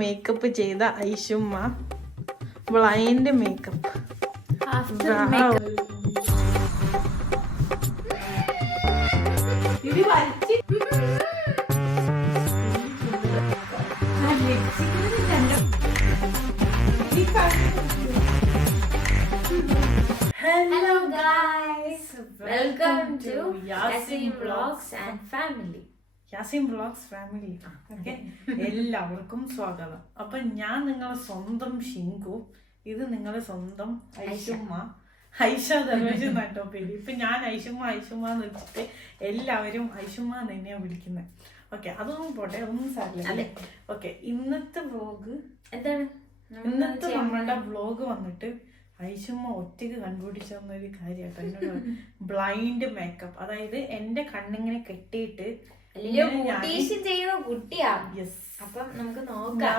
Makeup ചെയ്ത Aishumma blind makeup. Hello guys, welcome to Yasin Vlogs and Family. Yasin vlogs family. Okay, എല്ലാവർക്കും സ്വാഗതം. അപ്പൊ ഞാൻ നിങ്ങളെ സ്വന്തം ഷിങ്കു, ഇത് നിങ്ങളെ സ്വന്തം ഐഷുമ്മ. ഐഷ ദർവേഷ് നട്ടോ പേര്. ഇപ്പൊ ഞാൻ ഐഷുമ്മ എന്ന് വെച്ചിട്ട് എല്ലാവരും ഐഷുമ്മ എന്ന് തന്നെയാണ് വിളിക്കുന്നത്. ഓക്കെ, അതൊന്നും പോട്ടെ, ഒന്നും സാരില്ല. ഓക്കെ, ഇന്നത്തെ വ്ലോഗ് എന്താണ്? ഇന്നത്തെ നമ്മളുടെ വ്ലോഗ് വന്നിട്ട് ഐഷുമ്മ ഒറ്റയ്ക്ക് കണ്ടുപിടിച്ചൊരു കാര്യമാട്ടോ എന്നോട്. ബ്ലൈൻഡ് മേക്കപ്പ്, അതായത് എന്റെ കണ്ണിങ്ങനെ കെട്ടിയിട്ട് ചെയ്യുന്ന കുട്ടിയാ. അപ്പം നമുക്ക് നോക്കാം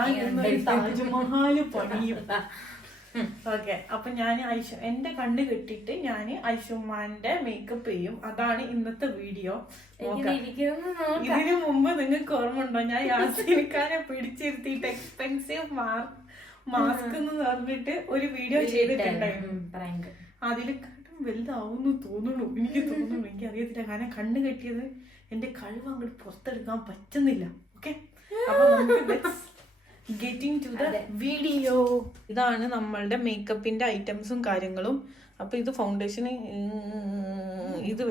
താജ്മഹാല് പണിയും. ഓക്കെ, അപ്പൊ ഞാൻ എന്റെ കണ്ണ് കെട്ടിട്ട് ഞാൻ ഐഷുമ്മാന്റെ മേക്കപ്പ് ചെയ്യും. അതാണ് ഇന്നത്തെ വീഡിയോ. ഇതിനു മുമ്പ് നിങ്ങൾക്ക് ഓർമ്മ ഉണ്ടോ, ഞാൻ യാസിനിക്കാനെ പിടിച്ചിരുത്തിയിട്ട് എക്സ്പെൻസീവ് മാസ്ക് എന്ന് പറഞ്ഞിട്ട് ഒരു വീഡിയോ ചെയ്തിട്ടുണ്ടായിരുന്നു. അതിലെക്കാട്ടും വലുതാവുന്നു തോന്നുന്നു, എനിക്ക് അറിയത്തില്ല. കാരണം കണ്ണ് കെട്ടിയത് എന്റെ കഴിവ് അങ്ങോട്ട് പുറത്തെടുക്കാൻ പറ്റുന്നില്ല. ഓക്കെ, അപ്പൊ ഗെറ്റിംഗ് ടു ദ വീഡിയോ. ഇതാണ് നമ്മളുടെ മേക്കപ്പിന്റെ ഐറ്റംസും കാര്യങ്ങളും. അപ്പൊ ഇത് ഫൗണ്ടേഷന് ഇത്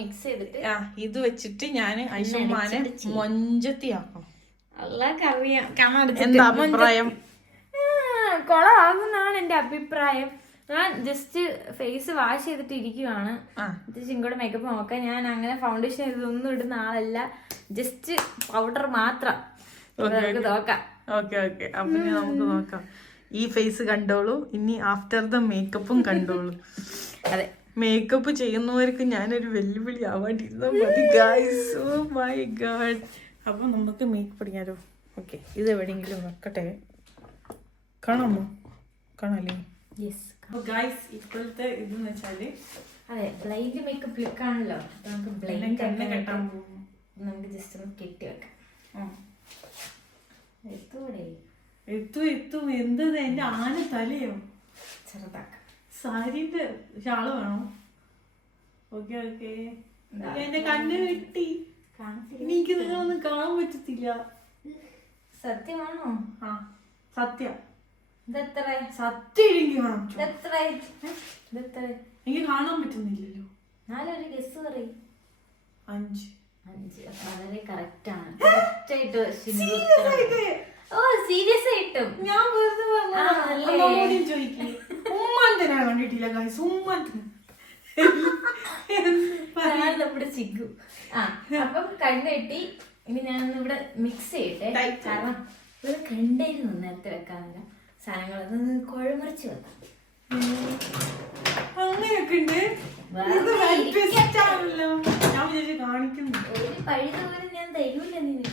മിക്സ് ചെയ്തിട്ട് ഇത് വെച്ചിട്ട് ഞാൻ ഐഷുമ്മാനെ മൊഞ്ചത്തിയാക്കണം. എന്താ അഭിപ്രായം? കൊളമാകുന്നാണ് എന്റെ അഭിപ്രായം. ഞാൻ ജസ്റ്റ് ഫേസ് വാഷ് ചെയ്തിട്ട് ഇരിക്കുവാണ്. ചിങ്കോടെ മേക്കപ്പ് നോക്കാൻ. ഞാൻ അങ്ങനെ ഫൗണ്ടേഷൻ ഇതൊന്നും ഇടുന്ന ആളല്ല, ജസ്റ്റ് പൗഡർ മാത്രം. നോക്കാം. ഓക്കെ, അപ്പൊ നമുക്ക് നോക്കാം. ഈ ഫേസ് കണ്ടോളൂ, ഇനി ആഫ്റ്റർ ദ മേക്കപ്പും കണ്ടോളൂ. അതെ, മേക്കപ്പ് ചെയ്യുന്നവർക്ക് ഞാനൊരു വെല്ലുവിളി ആവാണ്ടിരുന്ന മതി ഗൈസ്. Oh my God. അപ്പൊ നമുക്ക് മേക്കപ്പ് പഠിക്കാലോ. ഓക്കെ, ഇത് എവിടെയെങ്കിലും വെക്കട്ടെ. കാണാമോ? കാണാല്ലേ? യെസ്. ഗൈസ്, ഇപ്പോഴത്തെ ഇതെന്ന് വെച്ചാല് അതെ, ബ്ലൈൻഡ് മേക്കപ്പ് ലുക്ക് ആണല്ലോ. നമുക്ക് ബ്ലൈൻഡ് കണ്ണ് കെട്ടാൻ പോകും. നമുക്ക് ജസ്റ്റ് ഒന്ന് കെട്ടി വെക്കാം. എത്തും എന്തത് എന്റെ ആന തലയോ? ചെറുതാക്കാം. സാരിന്റെ ഷാള് വേണോ? ഓക്കെ, എന്റെ കണ്ണ് കെട്ടി. എനിക്ക് നിങ്ങളൊന്നും കാണാൻ പറ്റത്തില്ല. സത്യമാണോ? സത്യം. സത്യം എനിക്ക് കാണാൻ പറ്റുന്നില്ലല്ലോ. നാലൊരു ഗസ് പറയും. 5. വളരെ കറക്റ്റ് ആണ്. ഓ, സീരിയസ് ആയിട്ടും ഞാൻ വെറുതെ ചോദിക്കേ. ഉമ്മാന്തിനാ കണ്ടിട്ടില്ല ഗൈസ്, ഉമ്മാന്തിന്. നമ്മുടെ ചിക്കു. അപ്പം കണ്ണെട്ടി. ഇനി ഞാനൊന്നിവിടെ മിക്സ് ചെയ്യട്ടെ. കാരണം ഇവിടെ കണ്ടായിരുന്നു നേരത്തെ വെക്കാനില്ല സാധനങ്ങളൊക്കെ കുഴമറിച്ച് വെക്കാം. അങ്ങനെയൊക്കെ ഉണ്ട്. ഞാൻ വിചാരിച്ചു കാണിക്കുന്നു. ഒരു പഴുത പോലും ഞാൻ തരൂല നിനക്ക്.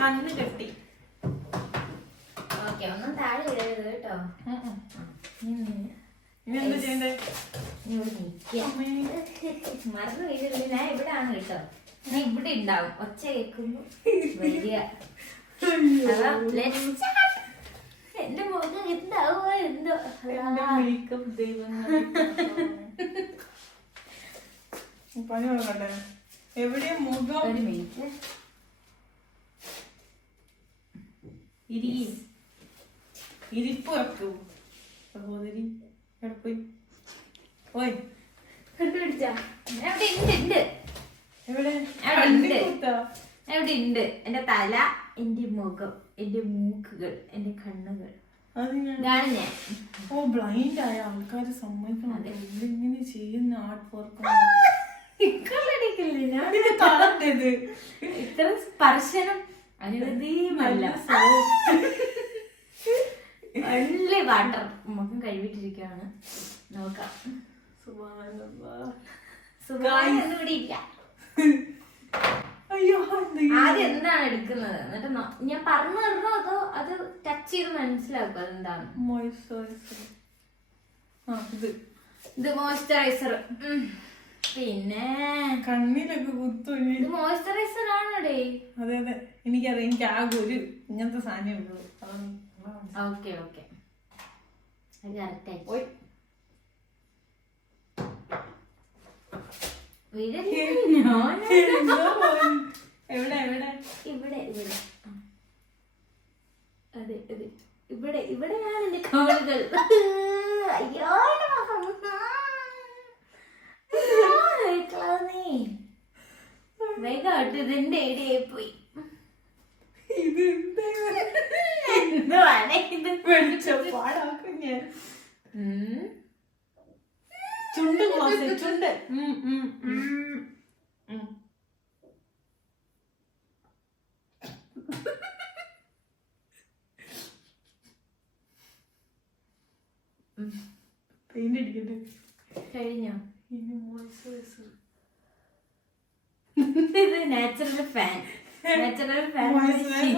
കണ്ണ് കെട്ടി. ഓക്കെ, ഒന്നും താഴെ ഇടരുത് കേട്ടോ. മറന്നു വീട്ടില്ല. ഞാൻ ഇവിടെ ആണ് കേട്ടോ. ഞാൻ ഇവിടെ ഉണ്ടാവും. ഒച്ച കേൾക്കുമ്പോ വരിക. എന്റെ മുഖം എന്താവോ എന്തോ. എവിടെയാ മുഖം? ഒരു മിനിറ്റ്. ഇരിപ്പ് വെക്കൂ സഹോദരി. എവിടെ പോയി? കണ്ടുപിടിച്ചാ? എവിടെ ഉണ്ട്? എന്റെ തല, എന്റെ മുഖം, എന്റെ മൂക്കുകൾ, എന്റെ കണ്ണുകൾ. ഓ, ബ്ലൈൻഡ് ആയ ആൾക്കാര് സമ്മതിക്കണം. ഇങ്ങനെ ചെയ്യുന്ന ആർട്ട് വർക്ക് ഇത്ര സ്പർശനം അനുവദിയുമല്ല. അല്ലേ വാട്ടർ മുഖം കഴുകിട്ടിരിക്കുകയാണ്. നോക്കാം. സുഖാനൊന്നുകൂടി ഇല്ല. ആദ്യം എന്താണ് എടുക്കുന്നത് എന്നിട്ട് ഞാൻ പറഞ്ഞു തരണോ അതോ അത് ടച്ച് ചെയ്ത് മനസ്സിലാക്കും അതെന്താണ്? ഇത് മോയ്സ്ചറൈസർ. പിന്നെ കണ്ണിലൊക്കെ കുത്തും. ഇത് മോയ്സ്ചറൈസർ ആണോടേ? അതെ അതെ, എനിക്കറിയാം. എനിക്ക് ആകെ ഒരു ഇങ്ങനത്തെ സാധനമേ ഉള്ളൂ. ഓക്കെ ഓക്കെ, അത് കറക്റ്റ് ആയി. എവിടെ എവിടെ? ഇവിടെ ഇവിടെ അതെ അതെ, ഇവിടെ ഇവിടെയാണ് എന്റെ കാലുകൾ. അയ്യോ വേഗമായിട്ട് ഇതിന്റെ ഇടയായി പോയി. ഇത് എന്തുവാണ് ഇത്? വെളിച്ചപ്പാടാക്കും ഞാൻ. ചുണ്ട് ക്ലോസ്, ചുണ്ട്. പെയിന്റ് അടിക്കട്ടെ. കഴിഞ്ഞോ? ഇനി മോയ്സ്ചറൈസർ. ഇത് നാച്ചുറൽ ഫാൻ, നാച്ചുറൽ ഫാൻ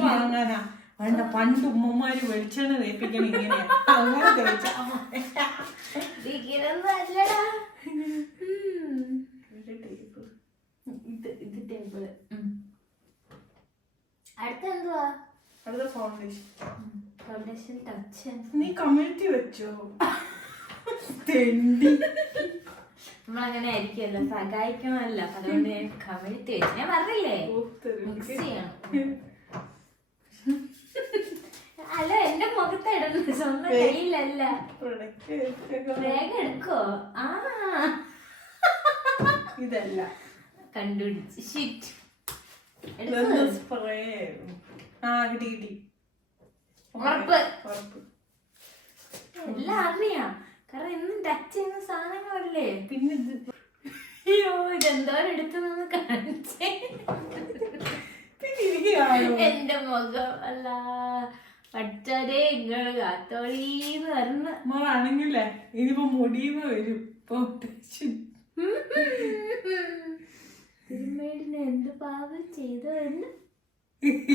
വാങ്ങാനാ വേണ്ട. പണ്ട് ഉമ്മമാര് വെളിച്ചെണ്ണ തേപ്പിക്കണം ഇങ്ങനെയാ. അങ്ങനെ തേച്ചാ അല്ലടാ. ഇത് ടേബിള്. അടുത്ത എന്തുവാ? അടുത്ത ഫൗണ്ടേഷൻ. Foundation touch. നീ കമ്മ്യൂണിറ്റി വെച്ചോ? തെണ്ടി. നമ്മളങ്ങനെ ആയിരിക്കുമല്ലോ, സഹായിക്കണമല്ലോ. അതുകൊണ്ട് ഞാൻ കമ്മ്യൂണിറ്റി വെച്ചു. ഞാൻ പറഞ്ഞില്ലേ മിക്സ് ചെയ്യണം. അല്ല, എന്റെ മുഖത്ത് ഇടുന്നു, സ്വന്തം കയ്യിലല്ല. വേഗം എടുക്കോ? ആ ഇതല്ല കണ്ടുപിടിച്ച്. ഷിറ്റ്. സ്പ്രേ. ആ കിട്ടി കിട്ടി. ഉറപ്പ് എല്ലാം അറിയാം, കാരണം എന്നും ടച്ച് ചെയ്യുന്ന സാധനങ്ങളല്ലേ. പിന്നെ അയ്യോ, ഇതെന്തോരം എടുത്തു കാണിച്ചേ. എന്റെ മുഖം അല്ല പഠിച്ചാലേ ഇങ്ങള് കാത്തോളീന്ന് വരണം. മോളാണെങ്കിലേ ഇനിയിപ്പോ മുടിയുമ്പോ വരും. തിരുമേടിന് എന്ത് പാപം ചെയ്തോ എന്ന്.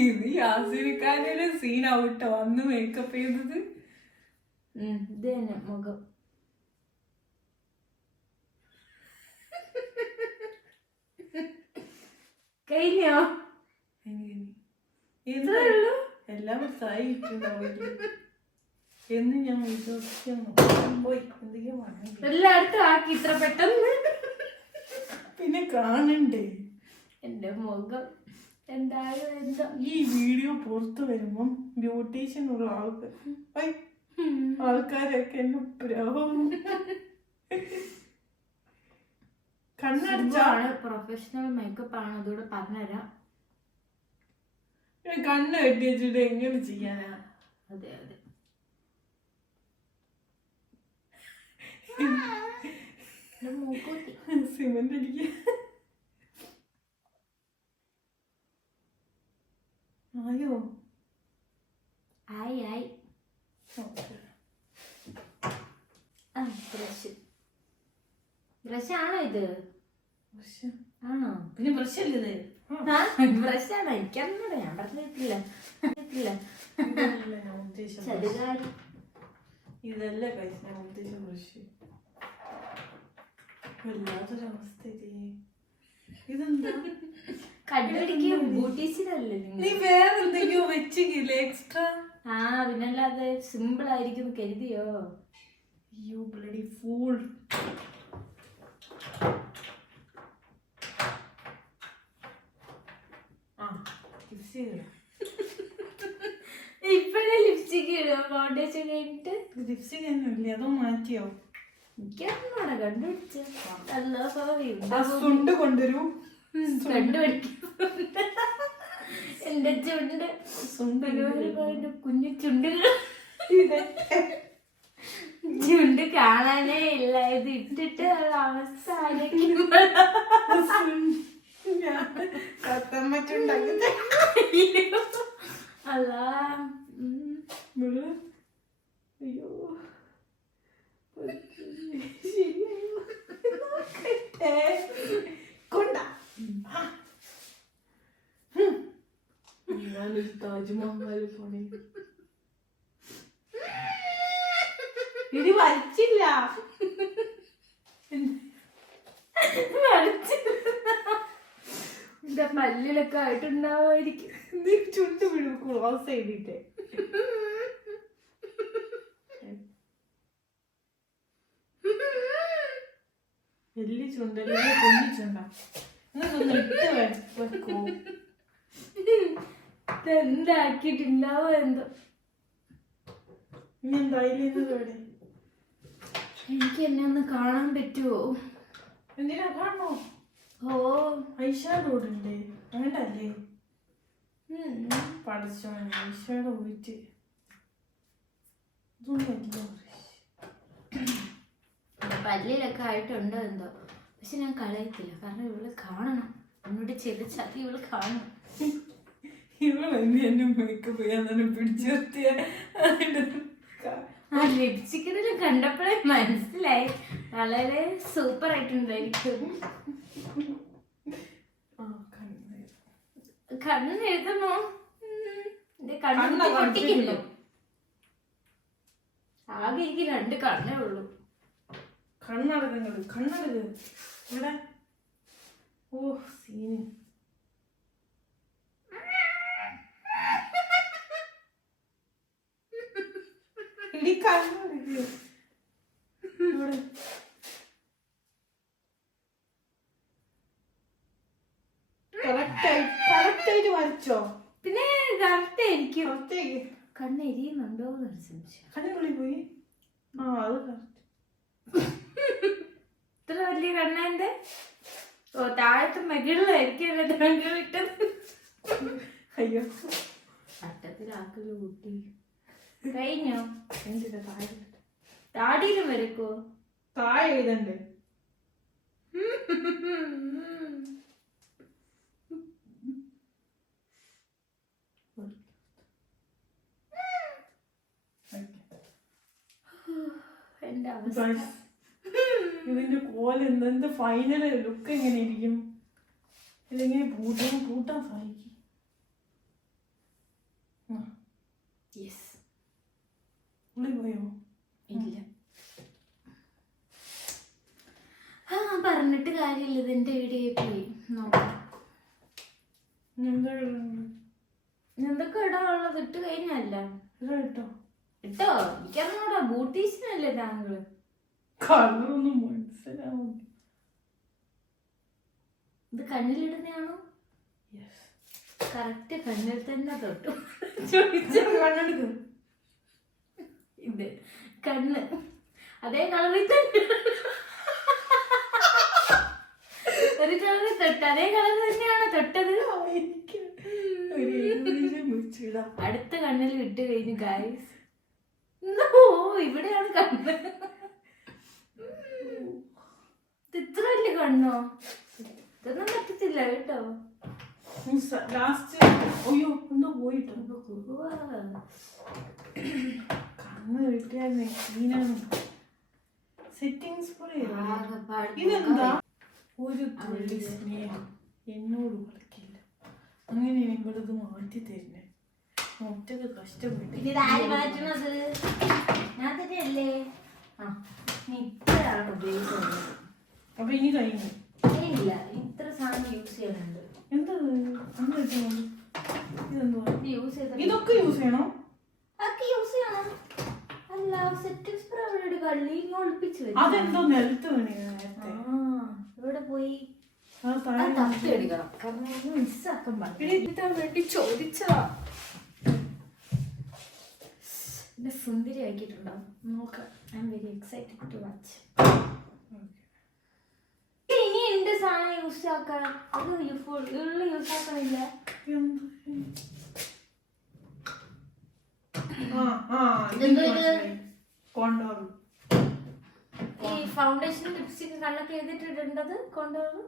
ഇത് യാസിനിക്കാരുടെ സീനാവട്ടോ അന്ന് മേക്കപ്പ് ചെയ്തത്. ഇത് തന്നെ മുഖം. കഴിഞ്ഞോ? എല്ലാം സായിട്ടുണ്ടാവില്ല എന്ന് ഞാൻ വിശ്വസിക്കുന്നു. പോയി എന്തെങ്കിലും എല്ലായിടത്തും ആക്കി ഇത്ര പെട്ടെന്ന്. പിന്നെ കാണണ്ടേ എന്റെ മുഖം എന്തായാലും എന്തോ. ഈ വീഡിയോ പുറത്തു വരുമ്പം ബ്യൂട്ടീഷ്യൻ ഉള്ള ആൾക്കാരൊക്കെ എന്നെ കണ്ണടിച്ചാണ് പ്രൊഫഷണൽ മേക്കപ്പ് ആണ്. അതുകൂടെ പറഞ്ഞുതരാം. കണ്ണ് കെട്ടി വെച്ചിട്ട് എങ്ങനെ ചെയ്യാനാ? അതെ അതെ, സിമന്റ് അടിക്ക. ആയോ? ആയി ആയി. ബ്രഷ്. ബ്രഷ് ആണോ ഇത്? ആണോ? പിന്നെ ബ്രഷ് അല്ലേ ഇത്? ബ്രഷ് ആണോ? എനിക്കറിഞ്ഞൂടെ, ഞാൻ പറഞ്ഞിട്ടില്ല. ഇതല്ല കഴിച്ച ഞാൻ ഉദ്ദേശിച്ച ബ്രഷ്. വല്ലാത്തൊരവസ്ഥ. ഇതെന്താ കണ്ടുപിടിക്കുക? ബ്യൂട്ടീഷ്യനല്ലേ നീ? വേറെ എന്തെങ്കിലും വെച്ചില്ലേ എക്സ്ട്രാ? ആ പിന്നല്ലാതെ സിമ്പിൾ ആയിരിക്കും കരുതിയോ? You bloody fool. ഇപ്പഴേ ലിപ്സ്റ്റിക് ഇടുക ഫൗണ്ടേഷൻ കഴിഞ്ഞിട്ട്? ലിപ്സ്റ്റിക് ഒന്നുമില്ല, അതോ മാറ്റിയോ? എനിക്കറിഞ്ഞൂടാ, കണ്ടുപിടിച്ച ചുണ്ട് കൊണ്ടുവരൂ. കണ്ടുപിടിക്കും. എന്റെ ചുണ്ട് കുഞ്ഞു ചുണ്ടുകൾ ചുണ്ട് കാണാനേ ഇല്ല. ഇത് ഇട്ടിട്ട് ഉള്ള അവസ്ഥ അല്ല. അയ്യോ കൊണ്ട ഞാനൊരു താജ്മഹൽ പണി. ഇനി വലിച്ചില്ല. എന്റെ പല്ലിലൊക്കെ ആയിട്ടുണ്ടാവായിരിക്കും. നീ ചുണ്ട് വീഴും ക്ലോസ് ചെയ്തിട്ട്. വലിയ ചുണ്ടല്ലേ കുഞ്ഞു ചുണ്ട. ഇട്ട് വെക്കൂ. എന്താക്കിട്ടുണ്ടാവോ എന്തോ. ഇനി എന്തായാലും എനിക്ക് എന്നെ ഒന്ന് കാണാൻ പറ്റുമോ? എന്തിനാ കാണണോ? ഓ ഐഷാഡോ ഇടണ്ടേ? വേണ്ടല്ലേ? പഠിച്ചോ ഐഷാഡോ പോയിട്ട് പല്ലിലൊക്കെ ആയിട്ടുണ്ടോ എന്തോ. പക്ഷെ ഞാൻ കളയത്തില്ല, കാരണം ഇവള് കാണണം. എന്നോട് ചെറിച്ചാക്കി ഇവള് കാണണം. ഇവളെന്നെ മേക്കപ്പ് ചെയ്യാൻ തന്നെ പിടിച്ചു നിർത്തിയ. ആ ലിപ്സ്റ്റിക്കിനെല്ലാം കണ്ടപ്പോഴേ മനസ്സിലായി വളരെ സൂപ്പർ ആയിട്ടുണ്ടായിരിക്കും. കണ്ണ് എഴുതണോ? കണ്ണ് പൊട്ടിക്കില്ലോ. ആകെ എനിക്ക് 2 കണ്ണേ ഉള്ളൂ. കണ്ണടക്കങ്ങള് കണ്ണടക്ക് ഇവിടെ. ഓ സീന്. ഇടി കണ്ണടക്ക് ഇവിടെ. കറക്റ്റായിട്ട് വരച്ചോ? പിന്നെ കറക്റ്റ് ആയിരിക്കും. കറക്റ്റ് കണ്ണ് എരിയുന്നുണ്ടോ എന്ന് സംശയം. കണ്ണുള്ളി പോയി. ആ അത് കറക്റ്റ്. ഇത്ര വലിയ കണ്ണന്റെ. ഓ താഴത്തെ മകളിലായിരിക്കും ഇട്ടത്. അയ്യോ ചട്ടത്തിലാക്കല് കുട്ടി. കഴിഞ്ഞോ? എന്തിനാ താഴെ? താടിയിലും വരക്കോ? താഴെ എഴുതണ്ടേ? എന്റെ അവസ്ഥ. ഇതിന്റെ കോല എന്തെന്ത് ഫൈനൽ ലുക്ക് എങ്ങനെ ഇരിക്കും? ഇതെങ്ങനെ കൂട്ടാൻ സാധിക്കും? ഉള്ളി പോയോ? ഇല്ല. പറഞ്ഞിട്ട് കാര്യമില്ല, ഇതിന്റെ വീഡിയോ പോയി നോക്കാം. എന്തൊക്കെ ഇടാനുള്ളത് ഇട്ട് കഴിഞ്ഞല്ല കേട്ടോ ഇട്ടോ. എനിക്കറിഞ്ഞൂടാ, ബൂട്ടീസിനല്ലേ താങ്കള്. കളറൊന്നും മനസ്സിലാവും. ഇത് കണ്ണിലിടുന്നതാണോ? കറക്റ്റ് കണ്ണിൽ തന്നെ തൊട്ടു. കണ്ണെടുക്കും. ഇത് കണ്ണ് അതേ കളറിൽ തന്നെ. ഒരു കളറിൽ തൊട്ട് അതേ കളർ തന്നെയാണോ തൊട്ടത്? അടുത്ത കണ്ണിൽ വിട്ട് കഴിഞ്ഞു ഗൈസ്. ഓ ഇവിടെയാണ് കണ്ണ്. ഇത്ര വലിയ കണ്ണോ? ഇതൊന്നും പറ്റത്തില്ല കേട്ടോ. ലാസ്റ്റ് അയ്യോ എന്തോ പോയിട്ടോ. കണ്ണ് കിട്ടിയായിരുന്നേ. സെറ്റിങ്സ് ഇതെന്താ? ഒരു തുള്ളി സ്നേഹം എന്നോട് കളിക്കില്ല. അങ്ങനെയാണ് ഇവളിത് മാറ്റി തരുന്നേ. ഒറ്റക്ക് കഷ്ടപ്പെട്ട്. ഞാൻ തന്നെയല്ലേ. നീ ഇത്രയാണ് ഉപയോഗിക്കുന്നത്. അപ്പൊ ഇനി കഴിഞ്ഞു. ഇല്ല, ഇത്ര സാധനം യൂസ് ചെയ്യാനുണ്ട്. എന്താ യൂസ് ചെയ്ത ഇതൊക്കെ യൂസ് ചെയ്യണോ? അതൊക്കെ യൂസ് ചെയ്യണം. അല്ല സെറ്റിംഗ് സ്പ്രേ അവിടെ കള്ളി ഒളിപ്പിച്ചു വെച്ചു. അതെന്തോ നിലത്ത് വീണേ. ഇവിടെ പോയി തപ്പി എടുക്കണം, കാരണം മിസ്സാക്കാൻ വേണ്ടി ചോദിച്ചതാ. എന്നെ സുന്ദരി ആക്കിയിട്ടുണ്ടാവും. നോക്കാം. I'm very excited to watch. ഇനി എന്റെ സാധനം യൂസ് ആക്കാൻ അത് യൂസ് ആക്കണില്ല. ഈ ഫൗണ്ടേഷൻ ലിപ്സ്റ്റിക് കണ്ണൊക്കെ എഴുതിട്ടിടേണ്ടത് കൊണ്ടുവന്നു.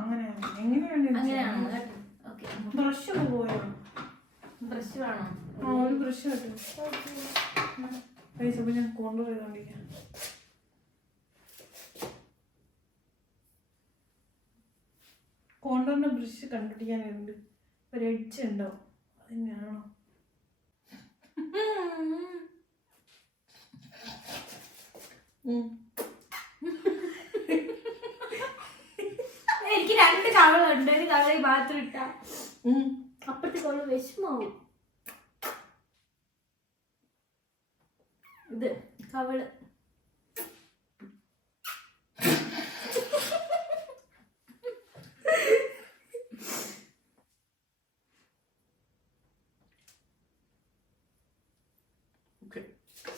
അങ്ങനെയാണ്. ഓക്കെ, ബ്രഷ് ഒക്കെ പോയോ? ബ്രഷ് വേണോ? ഒരു ബ്രഷ് കേട്ടോ. ഞാൻ കോണ്ടർ ചെയ്തോണ്ടിരിക്കാം. കോണ്ടറിന്റെ ബ്രഷ് കണ്ടുപിടിക്കാനുണ്ട്. ഒരു എഡ്ജ് ഉണ്ടോ? അതന്നെയാണോ? കവളുണ്ട്, ഒരു കവളി മാത്രം ഇട്ടാ അപ്പഴത്തെ കവള് വിഷമാവും. ഇത് കവള്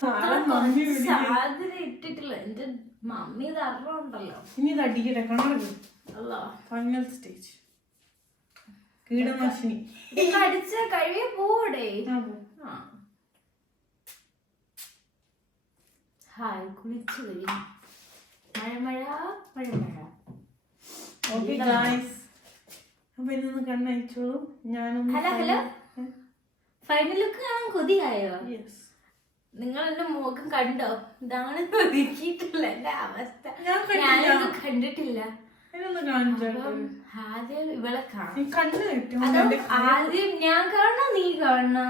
സാധനം ഇട്ടിട്ടില്ല. എന്റെ മമ്മി ഇത് അറിവുണ്ടല്ലോ. ഇനി ഇത് അടിക്കട്ടെ കാണരുത്. അല്ലോ ഫൈനൽ സ്റ്റേജ് കീടനാശിനി അടിച്ച കഴിവേ പോടേ. ഹായ് കുളിച്ചു കഴിഞ്ഞു. മഴ മഴ മഴ മഴ. ഓക്കെ ഗായ്സ്, അപ്പൊ ഇതൊന്ന് കണ്ണയച്ചോളൂ. ഞാനൊന്ന് ഹലോ ഹലോ, ഫൈനൽ ലുക്ക് കാണാൻ കൊതിയായോ? യെസ്. നിങ്ങൾ എന്റെ മുഖം കണ്ടോ? ഇതാണ് ഒതുക്കിയിട്ടില്ല എന്റെ അവസ്ഥ. ഞാനൊന്നും കണ്ടിട്ടില്ല. ആദ്യം ഇവളെ കാണാം. ആദ്യം ഞാൻ കാണണോ നീ കാണണോ?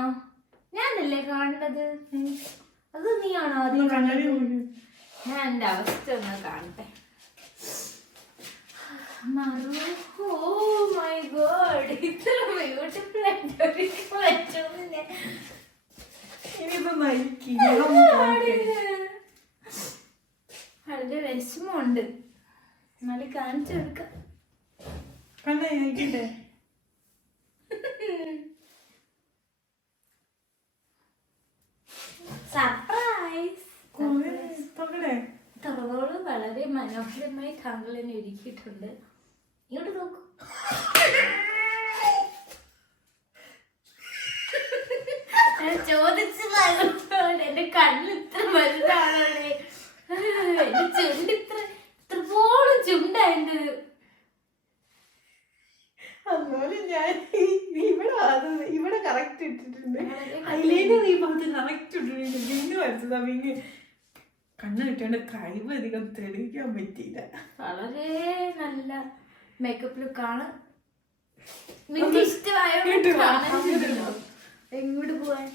ഞാനല്ലേ കാണുന്നത്. അത് നീ ആണോ ആദ്യം കാണുന്നത്? ഞാൻ എന്റെ അവസ്ഥ ഒന്ന് കാണട്ടെ. ഓ മൈ ഗോഡ്, ഇത്ര ബ്യൂട്ടിഫുൾ ആയിട്ട് വളരെ വിഷമമുണ്ട്. എന്നാലും കാണിച്ചു കൊടുക്കാം. സർപ്രൈസ്. തുറന്നോള് വളരെ മനോഹരമായി താങ്കൾ എന്നെ ഒരുക്കിയിട്ടുണ്ട്. ഇങ്ങോട്ട് നോക്കൂ. ചോദിച്ചതാണ് എന്റെ കണ്ണിൽ ഇത്ര വലുതാണ്, എന്റെ ചുണ്ട് ഇത്രപോളും ചുണ്ടാ എന്റേത്. അതുപോലെ ഞാൻ ഇവിടെ കറക്റ്റ് ഇട്ടിട്ടുണ്ട്. ഐലൈനർ ഈ ഭാഗത്ത് കറക്റ്റ് ഇട്ടിട്ടുണ്ട്. വിങ് വരച്ചതാ. വിങ് കണ്ണ് കിട്ടിയോണ്ട് കഴിവ് അധികം തെളിയിക്കാൻ പറ്റിയില്ല. വളരെ നല്ല മേക്കപ്പ് ലുക്കാണ്. നിങ്ങൾക്ക് ഇഷ്ടമായോ? എങ്ങോട്ട് പോവാൻ?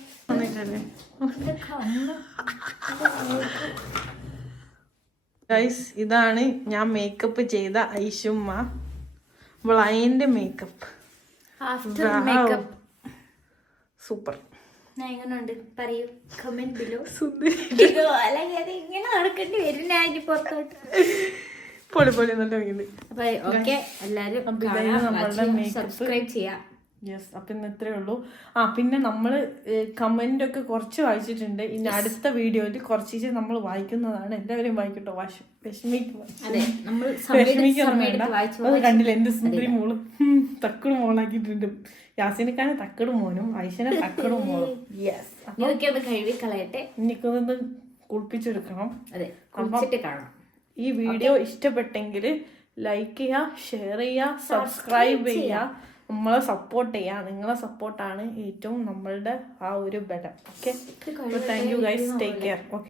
ഗൈസ്, ഇതാണ് ഞാൻ മേക്കപ്പ് ചെയ്ത Aishumma. Blind makeup. After makeup super. എങ്ങനെയുണ്ട് പറയൂ, കമന്റ് ബിലോ. ഇങ്ങനെ നടക്കേണ്ടി വരും ഞാൻ ഇനി പുറത്തോട്ട്. പൊളി പൊളി നല്ല വീട്. അപ്പൊ ഓക്കെ, എല്ലാരും സബ്സ്ക്രൈബ് ചെയ്യാം. യെസ്. അപ്പൊ ഇന്ന് ഇത്രേ ഉള്ളൂ. പിന്നെ നമ്മള് കമന്റ് ഒക്കെ കുറച്ച് വായിച്ചിട്ടുണ്ട്. ഇനി അടുത്ത വീഡിയോയിൽ കുറച്ച് നമ്മൾ വായിക്കുന്നതാണ്. എല്ലാവരും വായിക്കട്ടോ. വിഷമിക്കൊന്നും വേണ്ട. അത് കണ്ടില്ല എന്റെ സുന്ദരി മോളും തക്കട് മോളാക്കിയിട്ടുണ്ട്. യാസിനക്കാണ് തക്കട് മോനും, ഐഷനെ തക്കട് മോളും. യെസ്. കഴുകി കളയട്ടെ. എനിക്കൊന്ന് കുളിപ്പിച്ചെടുക്കണം. അതെ, കുളിച്ചിട്ട് കാണാം. ഈ വീഡിയോ ഇഷ്ടപ്പെട്ടെങ്കിൽ ലൈക്ക് ചെയ്യുക, ഷെയർ ചെയ്യുക, സബ്സ്ക്രൈബ് ചെയ്യുക, നമ്മളെ സപ്പോർട്ട് ചെയ്യുക. നിങ്ങളെ സപ്പോർട്ടാണ് ഏറ്റവും നമ്മളുടെ ആ ഒരു ബലം. Okay, thank you guys, take care. Okay.